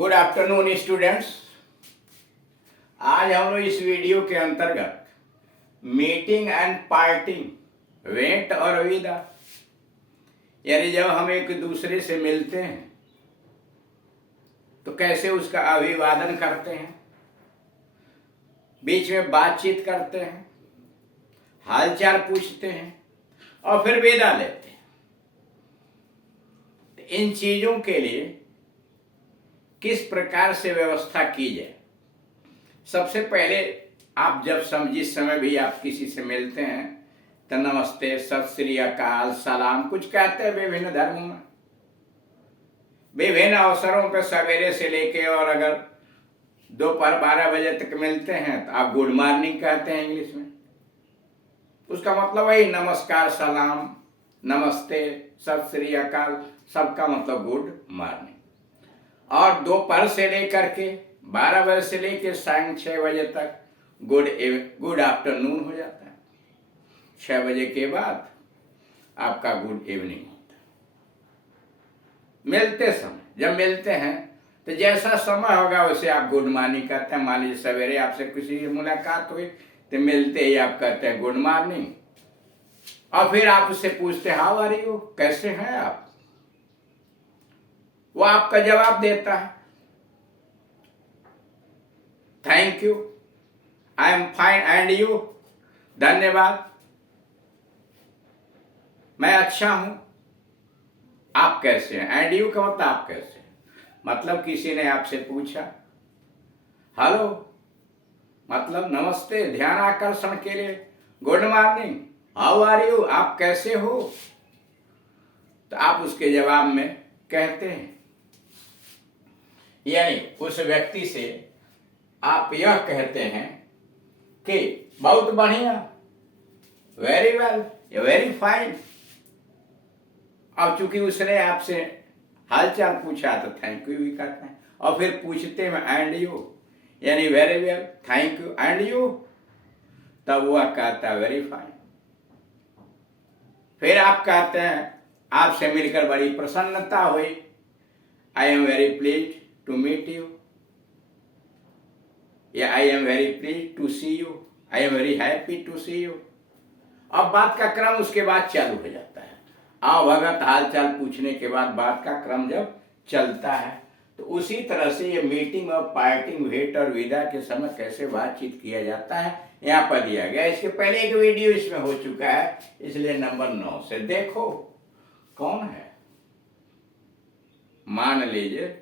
Good afternoon students. आज हम लोग इस वीडियो के अंतर्गत मीटिंग एंड पार्टिंग भेंट और विदा, यानी जब हम एक दूसरे से मिलते हैं तो कैसे उसका अभिवादन करते हैं, बीच में बातचीत करते हैं, हालचाल पूछते हैं और फिर विदा लेते हैं। इन चीजों के लिए किस प्रकार से व्यवस्था की जाए। सबसे पहले आप जब जिस समय भी आप किसी से मिलते हैं तो नमस्ते, सत श्री अकाल, सलाम कुछ कहते हैं। विभिन्न धर्मों में विभिन्न अवसरों पर सवेरे से लेके और अगर दोपहर 12 बजे तक मिलते हैं तो आप गुड मॉर्निंग कहते हैं इंग्लिश में। उसका मतलब वही नमस्कार, सलाम, नमस्ते, सत श्री अकाल, सबका मतलब गुड मॉर्निंग। और दोपहर से लेकर के 12 बजे से लेकर शाम 6 बजे तक गुड आफ्टरनून हो जाता है। 6 बजे के बाद आपका गुड इवनिंग होता है। मिलते समय जब मिलते हैं तो जैसा समय होगा वैसे आप गुड मॉर्निंग कहते हैं। मान लीजिए सवेरे आपसे किसी की मुलाकात हुई तो मिलते ही आप कहते हैं गुड मॉर्निंग, और फिर आप उससे पूछते हैं हाउ आर यू, कैसे हैं आप। वो आपका जवाब देता है thank you, I am fine and you, धन्यवाद, मैं अच्छा हूं, आप कैसे हैं। एंड यू का मतलब आप कैसे हैं, मतलब किसी ने आपसे पूछा। हेलो मतलब नमस्ते, ध्यान आकर्षण के लिए good morning, how are you, आप कैसे हो, तो आप उसके जवाब में कहते हैं। यानी उस व्यक्ति से आप यह कहते हैं कि बहुत बढ़िया, वेरी वेल, वेरी फाइन। अब चूंकि उसने आपसे हालचाल पूछा तो थैंक यू भी कहते हैं, और फिर पूछते हैं एंड यू, यानी very well, thank you, and you, तब वह कहता है वेरी फाइन। फिर आप कहते हैं आपसे मिलकर बड़ी प्रसन्नता हुई, I am very pleased to meet you, या I am very pleased to see you, I am very happy to see you. अब बात का क्रम उसके बाद चालू हो जाता है। आओ भगत हालचाल पूछने के बाद बात का क्रम जब चलता है तो उसी तरह से ये मीटिंग और पार्टिंग, भेंट और विदा के समय कैसे बातचीत किया जाता है यहाँ पर दिया गया। इसके पहले एक वीडियो इसमें हो चुका है, इसलिए नंबर 9 से देखो कौन है। मान लीजिए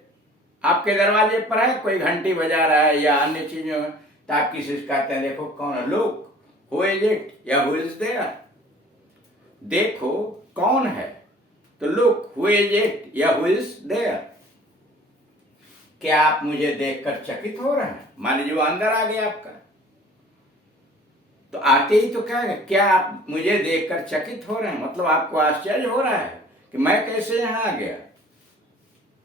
आपके दरवाजे पर है, कोई घंटी बजा रहा है या अन्य चीजों में, तो आप किसी से कहते हैं देखो कौन है, लुक हु इज इट या हु इज देयर, देखो कौन है, तो लुक हु इज इट या हु इज देयर। क्या आप मुझे देखकर चकित हो रहे हैं। मान लीजिए वो अंदर आ गया आपका, तो आते ही तो कहेंगे क्या आप मुझे देखकर चकित हो रहे हैं, मतलब आपको आश्चर्य हो रहा है कि मैं कैसे यहां आ गया।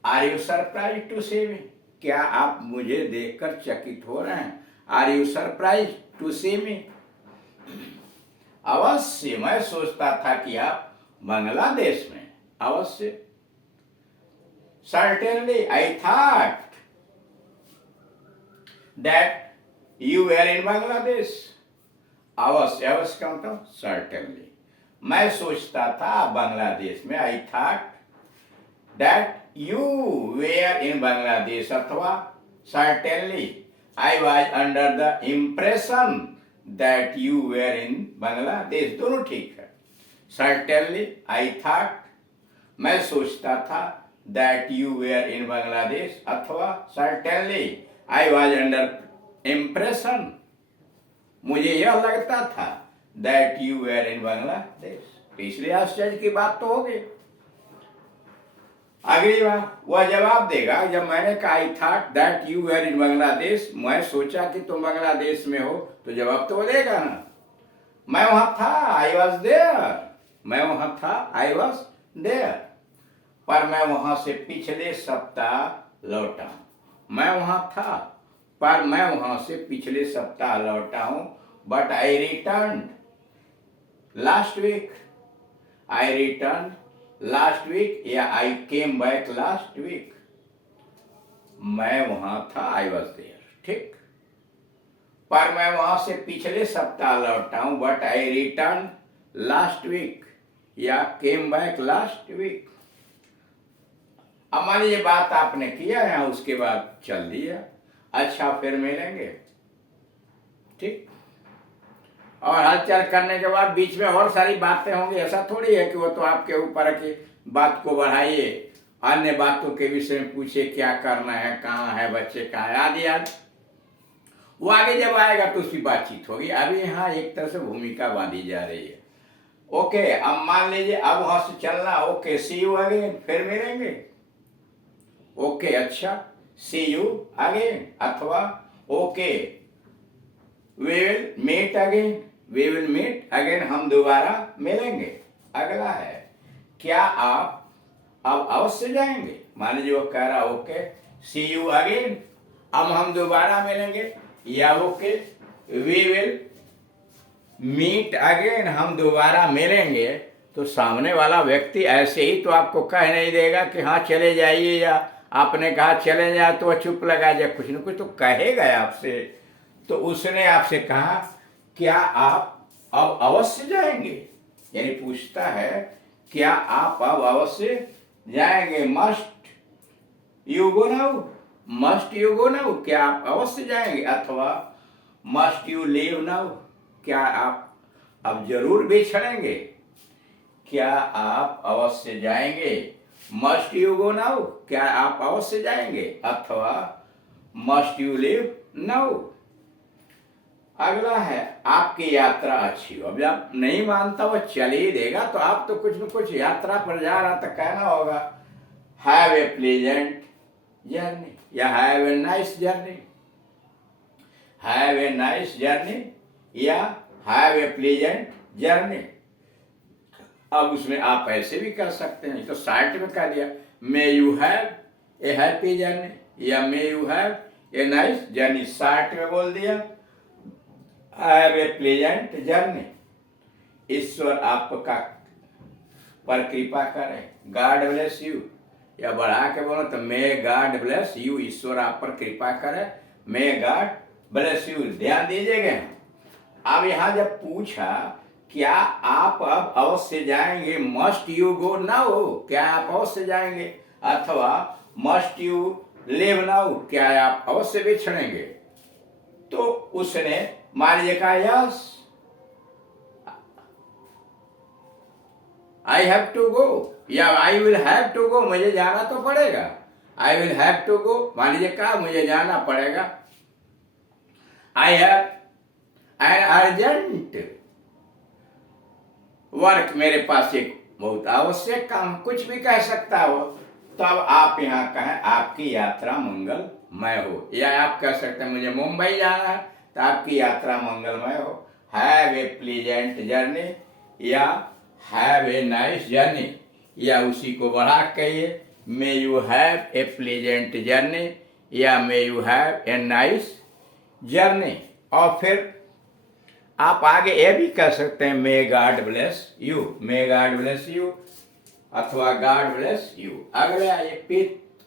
Are you surprise to see me, क्या आप मुझे देखकर चकित हो रहे हैं। Are you surprise to see me. अवश्य मैं सोचता था कि आप बांग्लादेश में, अवश्य, certainly I thought that you were in Bangladesh. अवश्य, अवश्य का मतलब सर्टेनली, मैं सोचता था बांग्लादेश में, आई thought that you were in Bangladesh, अथवा certainly I was under the impression that you were in Bangladesh, दोनों ठीक है। certainly I thought, मैं सोचता था, that you were in Bangladesh, अथवा certainly I was under impression, मुझे यह लगता था, that you were in Bangladesh। इसलिए आश्चर्य की बात तो होगी। अगली बार वह जवाब देगा, जब मैंने कहा I thought that you were in Bangladesh, मैं सोचा कि तुम बांग्लादेश में हो, तो जवाब तो वो देगा ना, मैं वहां था, आई वॉज देयर, मैं वहां था, आई वॉज देयर, पर मैं वहां से पिछले सप्ताह लौटा हूं। मैं वहां था पर मैं वहां से पिछले सप्ताह लौटा हूं, but I return last week, I return last week, या I came back last week. मैं वहां था, आई वॉज देयर, ठीक। पर मैं वहां से पिछले सप्ताह लौटा हूं, but I return last week, या केम बैक लास्ट वीक। अब मान लीजिए बात आपने किया है, उसके बाद चल दिया, अच्छा फिर मिलेंगे, ठीक। और हलचल करने के बाद बीच में और सारी बातें होंगी, ऐसा थोड़ी है कि वो तो आपके ऊपर है कि बात को बढ़ाइए, अन्य बातों के विषय में पूछे क्या करना है, कहाँ है बच्चे, कहाँ है, आदि आदि। वो आगे जब आएगा तो उसकी बातचीत होगी। अभी यहाँ एक तरह से भूमिका बांधी जा रही है। ओके, अब मान लीजिए अब वहां से चलना, ओके सी यू अगेन, फिर मिलेंगे, ओके अच्छा सी यू अगेन, अथवा okay we will meet again, we will meet again, हम दोबारा मिलेंगे। अगला है, क्या आप अब अवश्य जाएंगे। मान लीजिए वो कह रहा ओके सी यू अगेन, अब हम दोबारा मिलेंगे, या okay we will meet again, हम दोबारा मिलेंगे। तो सामने वाला व्यक्ति ऐसे ही तो आपको कह नहीं देगा कि हाँ चले जाइए, या आपने कहा चले जाए तो वह चुप लगा जाए, कुछ न कुछ तो कहेगा आपसे। तो उसने आपसे कहा क्या आप अब अवश्य जाएंगे, यानी पूछता है क्या आप अब अवश्य जाएंगे। Must you go now, must you go now, क्या आप अवश्य जाएंगे, अथवा मस्ट यू लीव नाउ, क्या आप अब जरूर बिछड़ेंगे। क्या आप अवश्य जाएंगे, मस्ट यू गो नाउ, क्या आप अवश्य जाएंगे, अथवा मस्ट यू लीव नाउ। अगला है, आपकी यात्रा अच्छी हो। अब जब नहीं मानता वो चल ही देगा, तो आप तो कुछ न कुछ यात्रा पर जा रहा तो कहना होगा हैव ए प्लेजेंट जर्नी, या have a nice journey, have a nice journey, या हैव ए प्लेजेंट जर्नी। अब उसमें आप ऐसे भी कर सकते हैं, तो शार्ट में कह दिया may you have a happy journey, या may you have a nice journey. Short में बोल दिया हैव ए प्लेजेंट जर्नी, ईश्वर आपका पर कृपा करे, गॉड ब्लेस यू, या बढ़ा के बोलो तो मे गॉड ब्लेस यू, ईश्वर आप पर कृपा करे, मे गॉड ब्लेस यू। ध्यान दीजिएगा, अब यहां जब पूछा क्या आप अब अवश्य जाएंगे, मस्ट यू गो नाउ, क्या आप अवश्य जाएंगे, अथवा मस्ट यू लिव नाउ, क्या आप अवश्य बिछड़ेंगे। तो उसने मान लीजिए कहा yes I have to go, या I will have to go, मुझे जाना तो पड़ेगा, I will have to go, मान लीजिए कहा मुझे जाना पड़ेगा। I have an urgent work, मेरे पास एक बहुत आवश्यक काम, कुछ भी कह सकता हो। तब आप यहाँ कहें आपकी यात्रा मंगलमय हो, या आप कह सकते हैं मुझे मुंबई जाना है, तो आपकी यात्रा मंगलमय हो। हैव ए प्लीजेंट जर्नी, या हैव ए नाइस जर्नी, या उसी को बढ़ा कहिए may you have a pleasant journey, या may you have a nice journey. और फिर आप आगे ये भी कह सकते हैं may God bless you, may God bless you, अथवा गॉड ब्लेस यू। अगले आइए,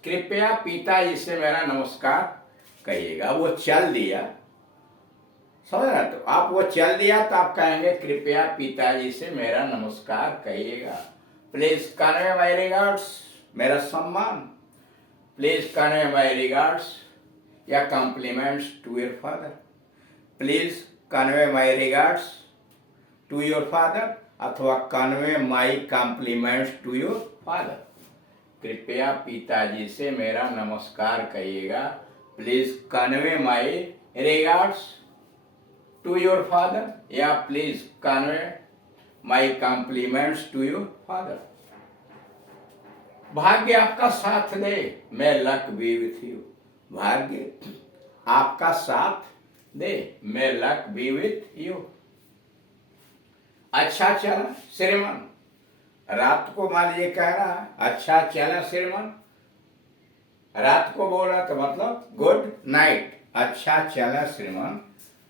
कृपया पिताजी से मेरा नमस्कार कहिएगा। वो चल दिया, समझ रहे, तो आप वो चल दिया तो आप कहेंगे कृपया पिताजी से मेरा नमस्कार कहिएगा। प्लीज कन्वे माय रिगार्ड्स, मेरा सम्मान, प्लीज कन्वे माय रिगार्ड्स या compliments to your father, please convey my regards to your father, अथवा convey my compliments to your father. कृपया पिताजी से मेरा नमस्कार कहिएगा, please convey my regards to your father, या please convey my compliments to your father. भाग्य आपका साथ दे, may luck be with you, भाग्य आपका साथ दे, may luck be with you. अच्छा चला श्रीमान, रात को मान लीजिए कह रहा है अच्छा चला श्रीमान, रात को बोल रहा तो मतलब गुड नाइट। अच्छा चला श्रीमान,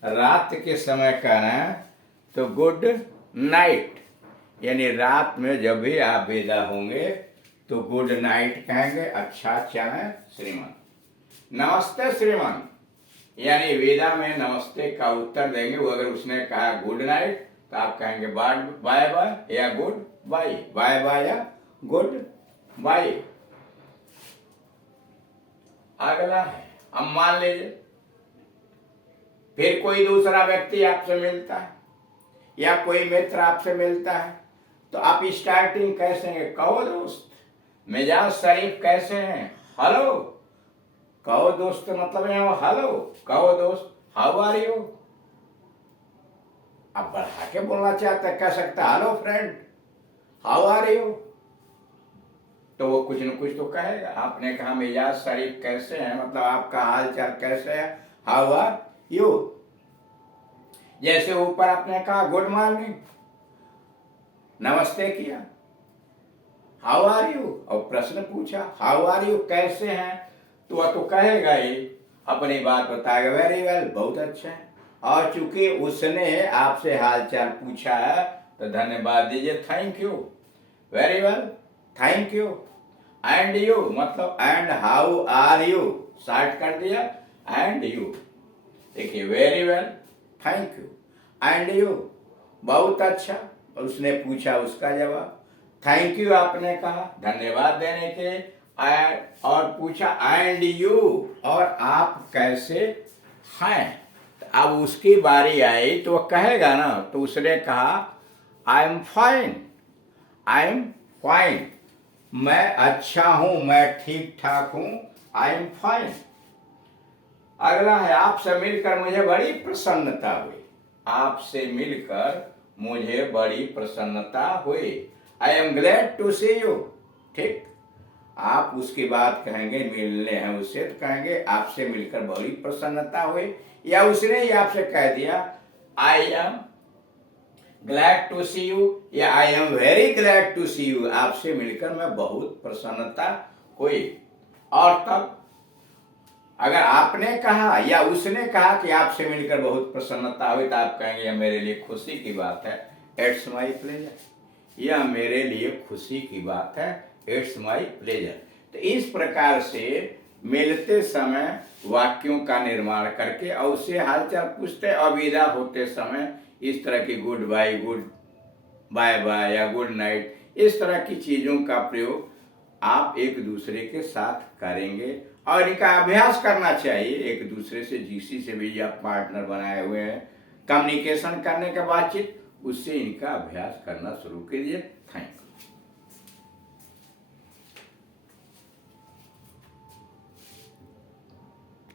रात के समय कहना है तो गुड नाइट, यानी रात में जब भी आप विदा होंगे तो गुड नाइट कहेंगे, अच्छा चला श्रीमान। नमस्ते श्रीमान, यानी वेदा में नमस्ते का उत्तर देंगे। वो अगर उसने कहा गुड नाइट तो आप कहेंगे बाय बाय या गुड बाय, बाय बाय या गुड बाय। अगला है, अब मान लीजिए फिर कोई दूसरा व्यक्ति आपसे मिलता है या कोई मित्र आपसे मिलता है, तो आप स्टार्टिंग कैसे हैं? कहो दोस्त, मिजाज शरीफ कैसे हैं? हेलो कहो दोस्त, मतलब है हेलो कहो दोस्त, हाउ आर यू। अब बढ़ा के बोलना चाहता है, कह सकता hello friend, how are you, तो वो कुछ न कुछ तो कहेगा। आपने कहा मिजाज शरीफ कैसे हैं, मतलब आपका हाल चाल कैसे है, हाउ आर यू। जैसे ऊपर आपने कहा गुड मॉर्निंग, नमस्ते किया, हाउ आर यू, और प्रश्न पूछा हाउ आर यू, कैसे हैं, तो वह तो कहेगा ही, अपनी बात बताएगा, वेरी वेल, बहुत अच्छा है। और चूंकि उसने आपसे हालचाल पूछा है तो धन्यवाद दीजिए, thank you, very well, thank you. And you मतलब and how are you, short कर दिया एंड यू। देखिए very well, thank you, and you, बहुत अच्छा, उसने पूछा उसका जवाब, थैंक यू आपने कहा धन्यवाद देने के, और पूछा एंड यू, और आप कैसे हैं। अब उसकी बारी आई तो वह कहेगा ना, तो उसने कहा I am fine, I am fine, मैं अच्छा हूं, मैं ठीक ठाक हूं, आई एम फाइन। अगला है, आपसे मिलकर मुझे बड़ी प्रसन्नता हुई, आपसे मिलकर मुझे बड़ी प्रसन्नता हुई, I am glad to see you. ठीक, आप उसकी बात कहेंगे, मिलने हैं उससे, तो कहेंगे आपसे मिलकर बड़ी प्रसन्नता हुई, या उसने ही आपसे कह दिया I am glad to see you, या I am very glad to see you, आपसे मिलकर मैं बहुत प्रसन्नता हुई। और तब अगर आपने कहा या उसने कहा कि आपसे मिलकर बहुत प्रसन्नता हुई, तो आप कहेंगे यह मेरे लिए खुशी की बात है, इट्स माई प्लेजर, यह मेरे लिए खुशी की बात है, इट्स माई प्लेजर। तो इस प्रकार से मिलते समय वाक्यों का निर्माण करके और उससे हालचाल पूछते और विदा होते समय इस तरह की good bye, good bye bye या गुड नाइट, इस तरह की चीज़ों का प्रयोग आप एक दूसरे के साथ करेंगे। और इनका अभ्यास करना चाहिए एक दूसरे से, जिसी से भी आप पार्टनर बनाए हुए हैं कम्युनिकेशन करने के बातचीत, उससे इनका अभ्यास करना शुरू कीजिए। Thank you.